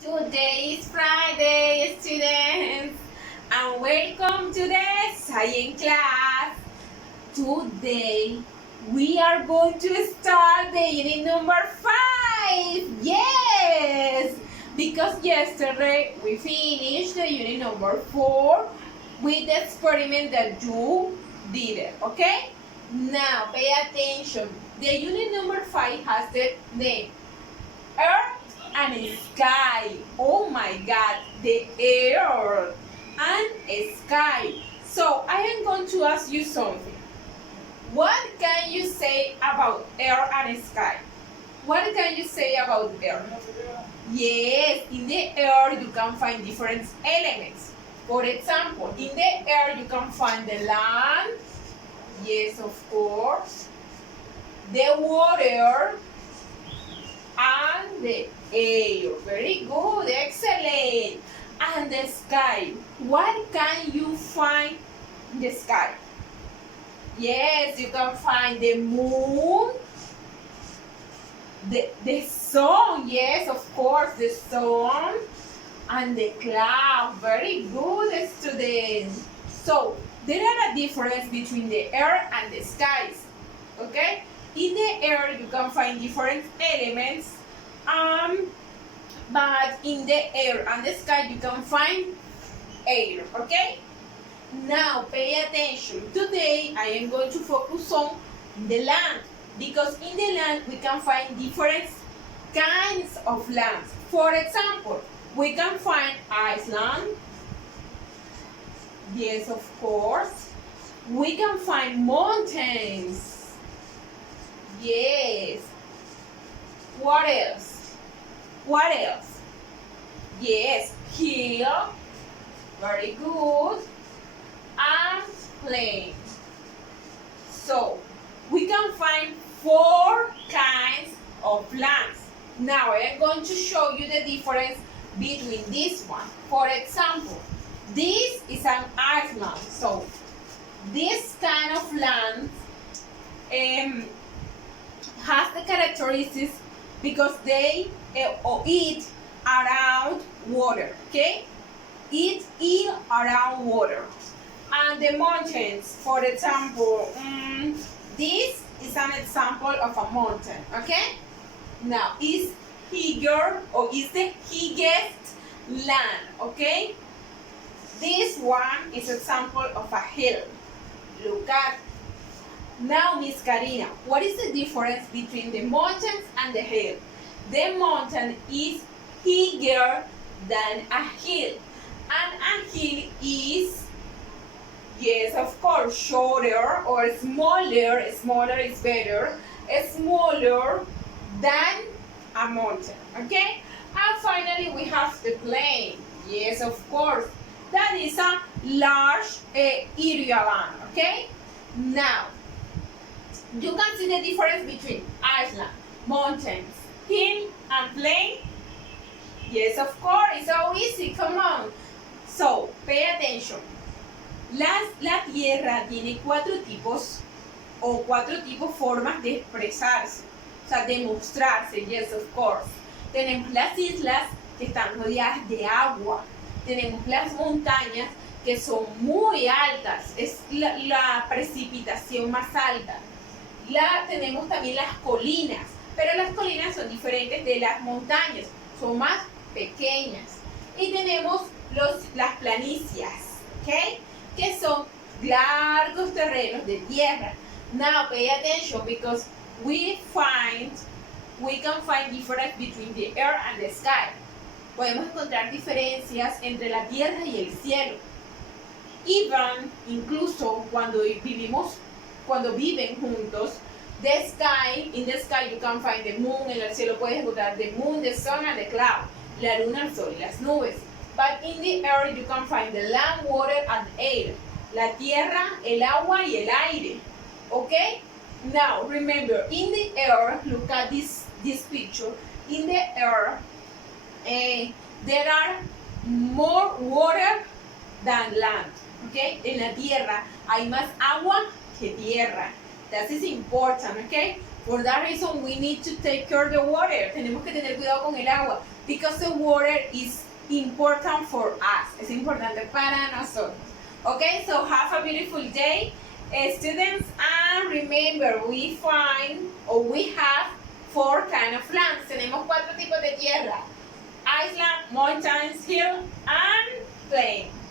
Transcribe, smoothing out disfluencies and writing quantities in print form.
Today is Friday, students, and welcome to the science class. Today, we are going to start the unit number 5. Yes! Because yesterday we finished the unit number 4 with the experiment that you did it, okay? Now, pay attention. The unit number 5 has the name Earth and sky. Oh my God, the air and sky. So I am going to ask you something. What can you say about air and sky? What can you say about air? Yes, in the air you can find different elements. For example, in the air you can find the land. Yes, of course. The water and the air. Very good, excellent. And the sky. What can you find in the sky? Yes, you can find the moon, the sun. Yes, of course, the sun and the cloud. Very good, students. So, there are a difference between the air and the skies. Okay? In the air, you can find different elements, but in the air and the sky, you can find air, okay? Now, pay attention. Today, I am going to focus on the land, because in the land, we can find different kinds of lands. For example, we can find Iceland. Yes, of course. We can find mountains. Yes. What else? What else? Yes, hill. Very good. And plain. So, we can find 4 kinds of lands. Now, I am going to show you the difference between this one. For example, this is an island. So, this kind of land has the characteristics because they eat around water, okay? Eat around water. And the mountains, for example, this is an example of a mountain, okay? Now, is bigger or is the biggest land, okay? This one is example of a hill. Look at. Now, Miss Karina, what is the difference between the mountains and the hill? The mountain is bigger than a hill. And a hill is, yes, of course, shorter or smaller. Smaller is better. Smaller than a mountain, okay? And finally, we have the plain. Yes, of course. That is a large area land, okay? Now, you can see the difference between island, mountains, hill, and plain. Yes, of course, it's so easy, come on. So, pay attention. La tierra tiene 4 tipos o 4 tipos formas de expresarse, o sea, de mostrarse, yes, of course. Tenemos las islas que están rodeadas de agua, tenemos las montañas que son muy altas, es la precipitación más alta. Tenemos también las colinas, pero las colinas son diferentes de las montañas, son más pequeñas. Y tenemos las planicies, ¿okay? Que son largos terrenos de tierra. Now pay attention because we can find difference between the air and the sky. Podemos encontrar diferencias entre la tierra y el cielo. Incluso cuando viven juntos, in the sky you can find the moon, en el cielo puedes encontrar the moon, the sun and the cloud, la luna, el sol y las nubes. But in the air you can find the land, water and air, la tierra, el agua y el aire. Okay? Now remember, in the air, look at this picture. In the air, there are more water than land. Okay? En la tierra hay más agua que tierra. That is important, okay? For that reason, we need to take care of the water. Tenemos que tener cuidado con el agua. because the water is important for us. Es importante para nosotros. Okay, so have a beautiful day, students, and remember we have 4 kind of lands. Tenemos 4 tipos de tierra: island, mountains, hill, and plain.